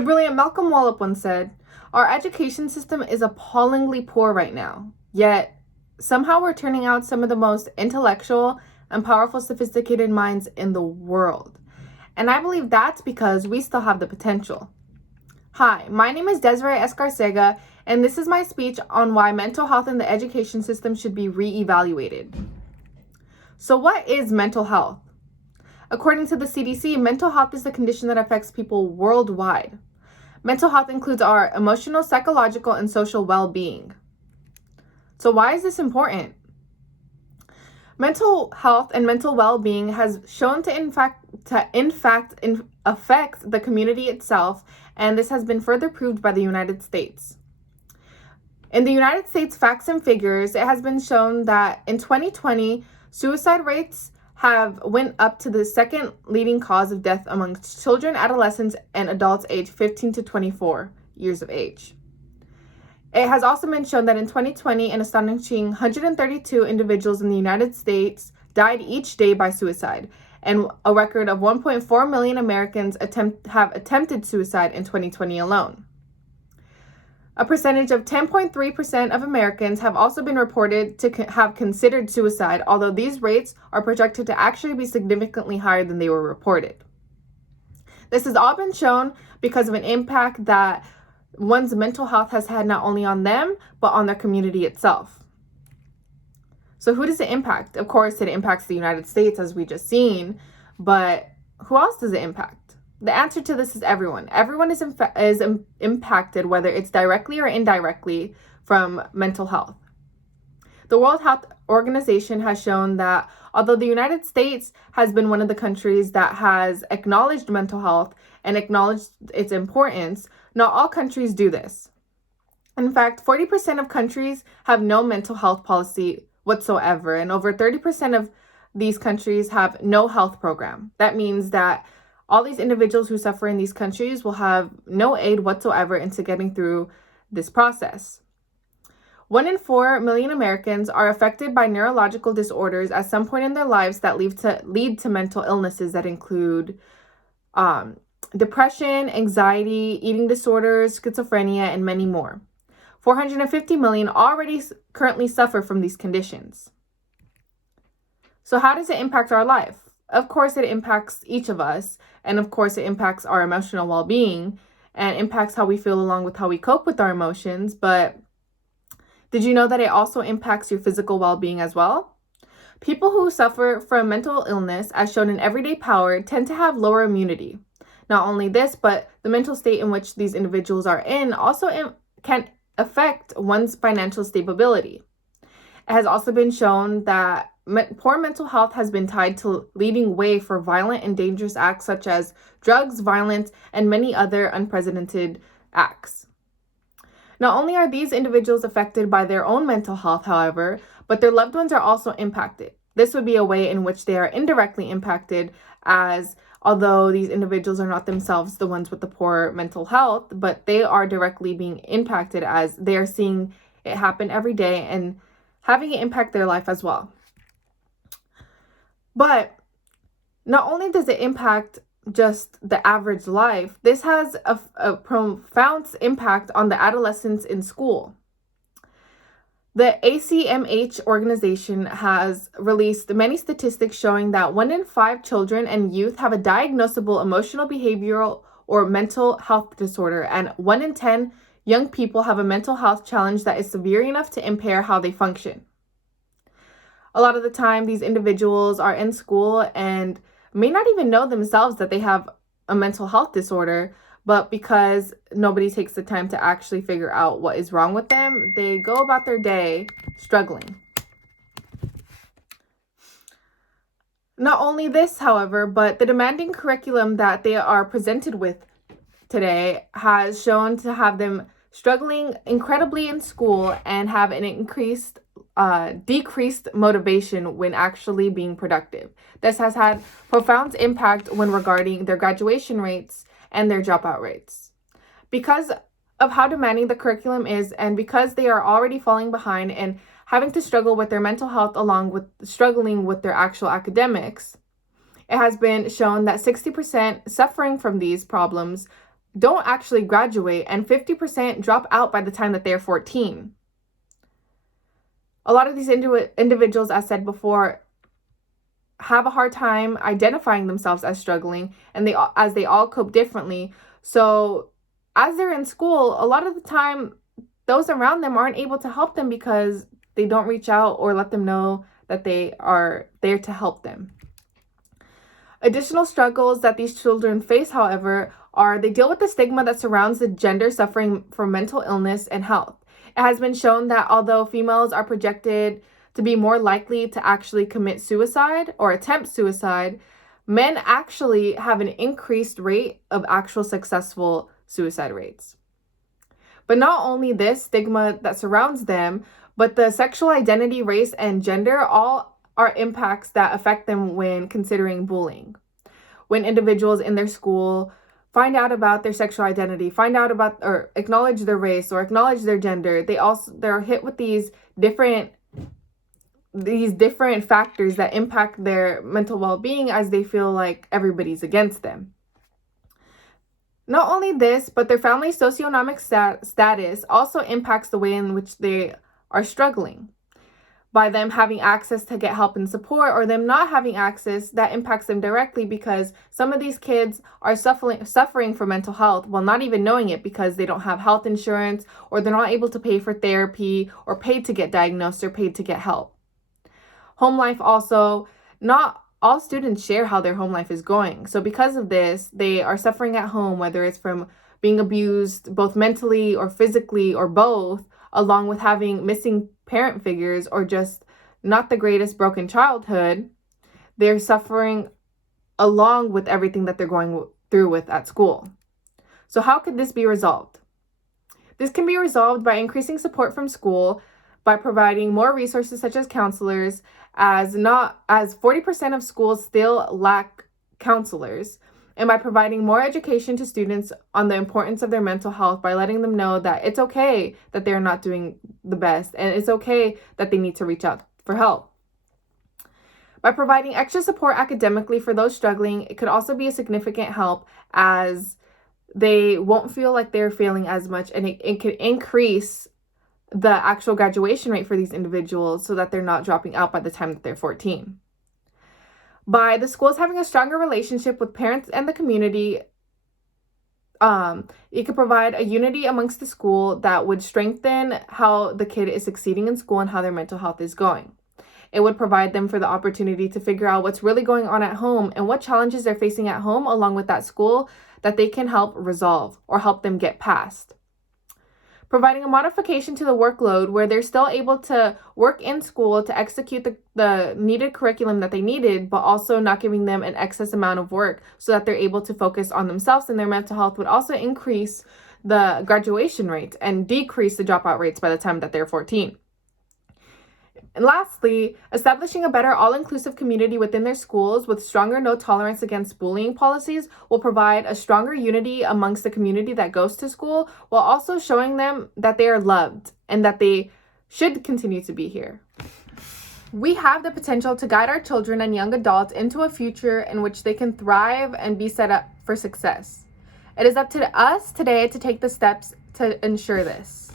The brilliant Malcolm Wallop once said, "Our education system is appallingly poor right now, yet somehow we're turning out some of the most intellectual and powerful, sophisticated minds in the world." And I believe that's because we still have the potential. Hi, my name is Desiree Escarcega, and this is my speech on why mental health in the education system should be re-evaluated. So what is mental health? According to the CDC, mental health is the condition that affects people worldwide. Mental health includes our emotional, psychological, and social well-being. So why is this important? Mental health and mental well-being has shown to affect the community itself, and this has been further proved by the United States. In the United States, facts and figures, it has been shown that in 2020, suicide rates have went up to the second leading cause of death amongst children, adolescents, and adults aged 15 to 24 years of age. It has also been shown that in 2020, an astonishing 132 individuals in the United States died each day by suicide, and a record of 1.4 million Americans have attempted suicide in 2020 alone. A percentage of 10.3% of Americans have also been reported to have considered suicide, although these rates are projected to actually be significantly higher than they were reported. This has all been shown because of an impact that one's mental health has had not only on them, but on their community itself. So who does it impact? Of course, it impacts the United States, as we just seen, but who else does it impact? The answer to this is everyone. Everyone is impacted, whether it's directly or indirectly, from mental health. The World Health Organization has shown that although the United States has been one of the countries that has acknowledged mental health and acknowledged its importance, not all countries do this. In fact, 40% of countries have no mental health policy whatsoever, and over 30% of these countries have no health program. That means that all these individuals who suffer in these countries will have no aid whatsoever into getting through this process. 1 in 4 million Americans are affected by neurological disorders at some point in their lives that lead to mental illnesses that include depression, anxiety, eating disorders, schizophrenia, and many more. 450 million already currently suffer from these conditions. So how does it impact our life? Of course, it impacts each of us, and of course, it impacts our emotional well-being and impacts how we feel along with how we cope with our emotions. But did you know that it also impacts your physical well-being as well? People who suffer from mental illness, as shown in Everyday Power, tend to have lower immunity. Not only this, but the mental state in which these individuals are in also can affect one's financial stability. It has also been shown that poor mental health has been tied to leading way for violent and dangerous acts such as drugs, violence, and many other unprecedented acts. Not only are these individuals affected by their own mental health, however, but their loved ones are also impacted. This would be a way in which they are indirectly impacted, as although these individuals are not themselves the ones with the poor mental health, but they are directly being impacted as they are seeing it happen every day and having it impact their life as well. But not only does it impact just the average life, this has a profound impact on the adolescents in school. The ACMH organization has released many statistics showing that 1 in 5 children and youth have a diagnosable emotional, behavioral, or mental health disorder, and 1 in 10 young people have a mental health challenge that is severe enough to impair how they function. A lot of the time, these individuals are in school and may not even know themselves that they have a mental health disorder, but because nobody takes the time to actually figure out what is wrong with them, they go about their day struggling. Not only this, however, but the demanding curriculum that they are presented with today has shown to have them struggling incredibly in school and have an decreased motivation when actually being productive. This has had profound impact when regarding their graduation rates and their dropout rates. Because of how demanding the curriculum is, and because they are already falling behind and having to struggle with their mental health along with struggling with their actual academics, it has been shown that 60% suffering from these problems don't actually graduate, and 50% drop out by the time that they're 14. A lot of these individuals, as said before, have a hard time identifying themselves as struggling, and they all cope differently. So as they're in school, a lot of the time those around them aren't able to help them because they don't reach out or let them know that they are there to help them. Additional struggles that these children face, however, are they deal with the stigma that surrounds the gender suffering from mental illness and health. It has been shown that although females are projected to be more likely to actually commit suicide or attempt suicide, men actually have an increased rate of actual successful suicide rates. But not only this stigma that surrounds them, but the sexual identity, race, and gender all are impacts that affect them when considering bullying. When individuals in their school find out about their sexual identity, find out about or acknowledge their race or acknowledge their gender, they're hit with these different factors that impact their mental well-being, as they feel like everybody's against them. Not only this, but their family's socioeconomic status also impacts the way in which they are struggling. By them having access to get help and support, or them not having access, that impacts them directly, because some of these kids are suffering from mental health while not even knowing it, because they don't have health insurance, or they're not able to pay for therapy, or paid to get diagnosed, or paid to get help. Home life also, not all students share how their home life is going. So because of this, they are suffering at home, whether it's from being abused both mentally or physically or both, along with having missing parent figures or just not the greatest broken childhood. They're suffering along with everything that they're going through with at school. So how could this be resolved? This can be resolved by increasing support from school, by providing more resources such as counselors, as 40% of schools still lack counselors, and by providing more education to students on the importance of their mental health, by letting them know that it's okay that they're not doing the best, and it's okay that they need to reach out for help. By providing extra support academically for those struggling, it could also be a significant help, as they won't feel like they're failing as much, and it could increase the actual graduation rate for these individuals so that they're not dropping out by the time that they're 14. By the schools having a stronger relationship with parents and the community, it could provide a unity amongst the school that would strengthen how the kid is succeeding in school and how their mental health is going. It would provide them for the opportunity to figure out what's really going on at home and what challenges they're facing at home along with that school that they can help resolve or help them get past. Providing a modification to the workload where they're still able to work in school to execute the needed curriculum that they needed, but also not giving them an excess amount of work so that they're able to focus on themselves and their mental health, would also increase the graduation rates and decrease the dropout rates by the time that they're 14. And lastly, establishing a better all-inclusive community within their schools with stronger no tolerance against bullying policies will provide a stronger unity amongst the community that goes to school, while also showing them that they are loved and that they should continue to be here. We have the potential to guide our children and young adults into a future in which they can thrive and be set up for success. It is up to us today to take the steps to ensure this.